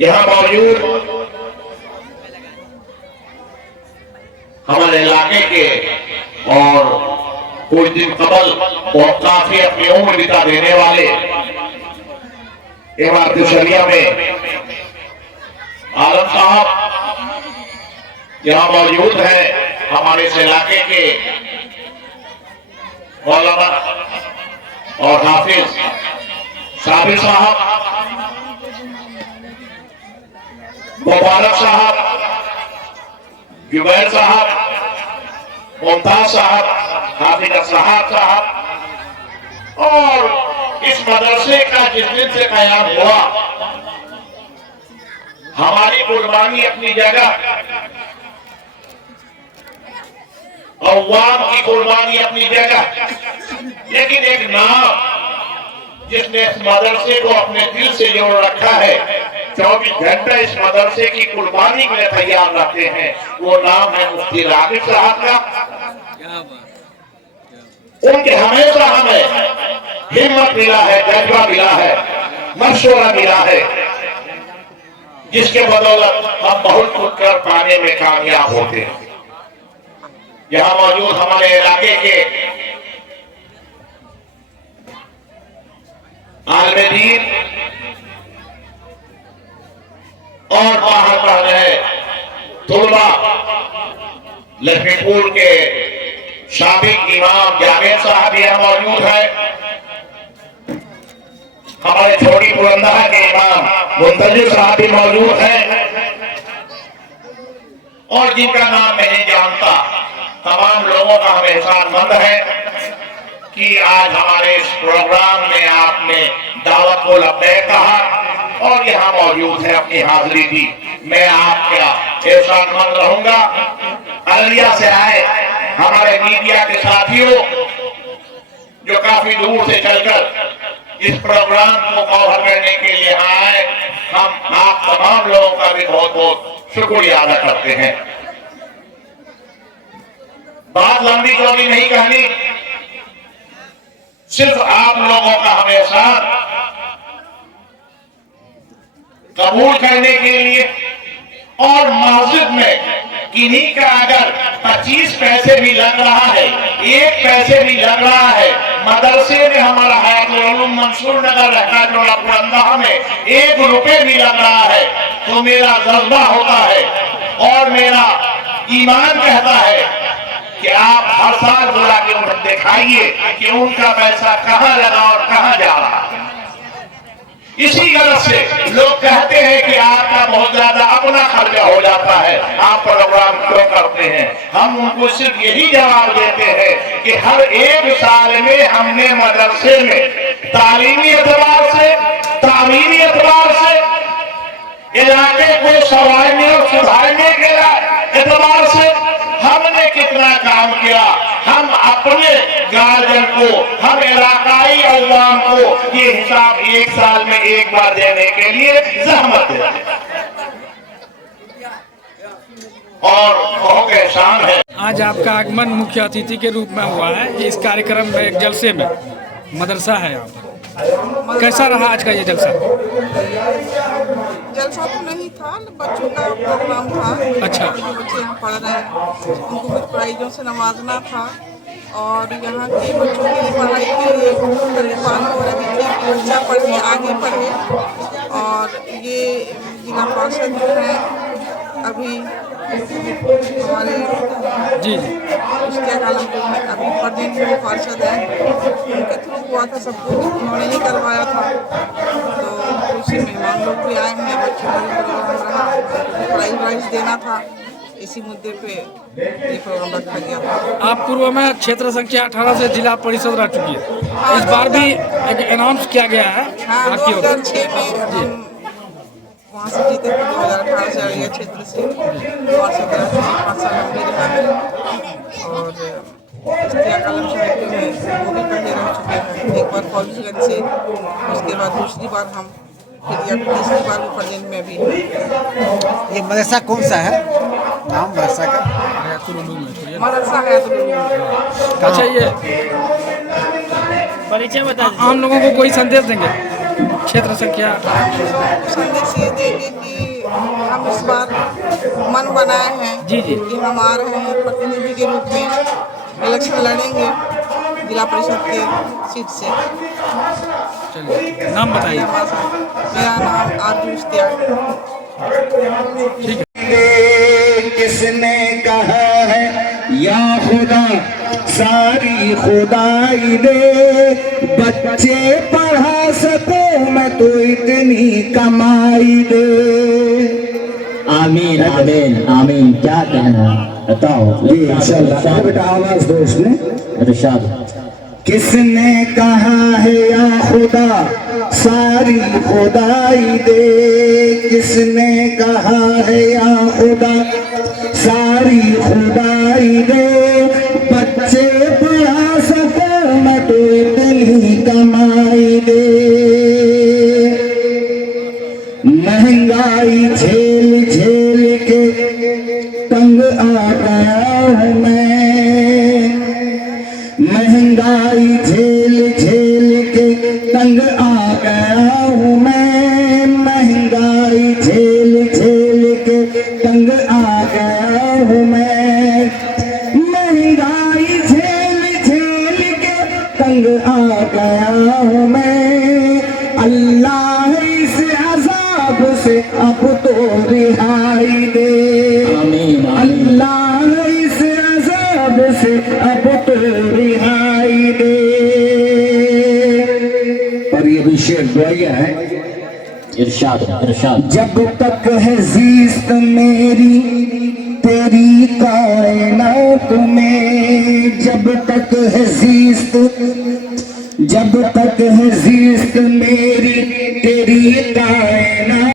यहाँ मौजूद हमारे इलाके के और कुछ दिन कबल बहुत काफी अपनी उम्र बिता देने वाले इमारत शरिया में आलम साहब यहाँ मौजूद है। हमारे इस इलाके के मौलाना और हाफिज साबिर साहब, मुबारक साहब, जुबैर साहब, मुमताज साहब, हाफिज असलहाद साहब, और इस मदरसे का जिस दिन से कयाम हुआ, हमारी कुर्बानी अपनी जगह, अव्वाम की कुर्बानी अपनी जगह, लेकिन एक नाम जिसने इस मदरसे को अपने दिल से जोड़ रखा है, 24 घंटे इस मदरसे की कुर्बानी के लिए तैयार रहते हैं, वो नाम है मुफ्ती रागिब साहब का। उनके हमेशा हमें हिम्मत मिला है, जज्बा मिला है, मशवरा मिला है, जिसके बदौलत हम बहुत कुछ कर पाने में कामयाब होते हैं। यहाँ मौजूद हमारे इलाके के आलमे दीन और बाहर पढ़ रहे तुलबा, लक्ष्मीपुर के साबिक इमाम जावेद साहब यहाँ मौजूद है। हमारे छोटी पुरंदर के इमाम मुंतजिर साहब भी मौजूद है, और जिनका नाम मैं नहीं जानता, तमाम लोगों का हमें एहसानमंद है कि आज हमारे इस प्रोग्राम में आपने दावत को लब्बैक कहा और यहाँ मौजूद है, अपनी हाजिरी दी। मैं आपका एहसानमंद रहूंगा। अररिया से आए हमारे मीडिया के साथियों जो काफी दूर से चलकर इस प्रोग्राम को कवर करने के लिए आए, हम आप तमाम लोगों का भी बहुत बहुत शुक्रिया अदा करते हैं। बात लंबी चौड़ी नहीं कहनी, सिर्फ आप लोगों का हमेशा कबूल करने के लिए, और मस्जिद में किन्हीं का अगर 25 पैसे भी लग रहा है, 1 पैसे भी लग रहा है, मदरसे में हमारा हयातुल उलूम मंसूर नगर रहता जोड़ा पुरंदर में 1 रुपए भी लग रहा है, तो मेरा जज्बा होता है और मेरा ईमान कहता है कि आप हर साल बुला के उन्हें दिखाइए कि उनका पैसा कहां लगा और कहां जा रहा है। इसी गलत से लोग कहते हैं कि आपका बहुत ज्यादा अपना खर्चा हो जाता है, आप प्रोग्राम क्यों करते हैं। हम उनको सिर्फ यही जवाब देते हैं कि हर 1 साल में हमने मदरसे में तालीमी एतबार से, तामीनी एतबार से, इलाके को संवारने और सुधारने के एतबार से हमने कितना काम किया। हम अपने गार्जियन को, हम इलाकाई अवाम को ये हिसाब 1 साल में 1 बार देने के लिए जहमत देते हैं और बहुत एहसान है। आज आपका आगमन मुख्य अतिथि के रूप में हुआ है इस कार्यक्रम में, एक जलसे में, मदरसा है यहाँ पर। कैसा रहा आज का ये जलसा? जलसा तो नहीं था, बच्चों का प्रोग्राम था। अच्छा। जो बच्चे यहाँ पढ़ रहे हैं उनको कुछ प्राइजों से नवाजना था, और यहाँ के बच्चों की पढ़ाई के लिए तरीकान हो रही थी कि बच्चा पढ़े, आगे पढ़े। और ये जिला पार्षद जो है अभी हमारे जी इश्तियाक आलम जो है अभी परदीन के पार्षद हैं, उनके थ्रू हुआ था, सब कुछ उन्होंने ही करवाया था। तो उसी मेहमान लोग भी आए हैं, बच्चे प्रोग्राम रहा, प्राइज देना था, इसी मुद्दे पे ये प्रोग्राम रखा गया था। आप पूर्व में क्षेत्र संख्या 18 से जिला परिषद रह चुकी है, इस बार भी एक अनाउंस किया गया है। हाँ, आपकी ओर 2006 में हम वहाँ से जीते थे, 2018 से अररिया क्षेत्र से, और 17 साल हम भी रहा है। और इश्तियाक आलम साहब जो है वो भी पहले रह चुके हैं, एक बार कॉलेजगंज से, उसके बाद दूसरी बार हम, फिर या तीसरी बार वो परदीन में भी। ये मदरसा कौन सा है, नाम मदरसा का? मदरसा है। अच्छा, ये परिचय बता, आम लोगों को कोई संदेश देंगे? क्षेत्र संख्या संदेश ये देंगे कि हम इस बार मन बनाए हैं जी, जी। कि हम आ रहे हैं प्रतिनिधि के रूप में इलेक्शन लड़ेंगे जिला परिषद के सीट से। चलिए नाम बताइए। मेरा नाम आरजू इश्तियाक। ठीक है। किसने कहा है या खुदा सारी खुदाई दे, बच्चे पढ़ा सकूं मैं तो इतनी कमाई दे। आमीन आमीन आमीन। क्या कहना बताओ जी इंशाल्लाह। बेटा आवाज दो उसमें। इरशाद। किसने कहा है या खुदा सारी खुदाई दे, किसने कहा है या खुदा सारी खुदाई दे, बच्चे पढ़ा सको मैं तो इतनी कमाई दे। महंगाई झेल झेल के तंग आ गया हूँ मैं, महंगाई झेल झेल के तंग आ गया हूँ मैं, महंगाई झेल झेल के तंग आ गया हूँ मैं, महंगाई झेल झेल के तंग आ गया हूँ मैं। अल्लाह इस अज़ाब से अब तो रिहाई दे, आमीन आमीन। अल्लाह इस अज़ाब से अब तो रिहाई दे। और ये भी शेर दुआया है। इरशाद इरशाद। जब तक है ज़ीस्त मेरी तेरी कायनात में, जब तक है ज़ीस्त, जब तक है ज़ीस्त मेरी तेरी कायनात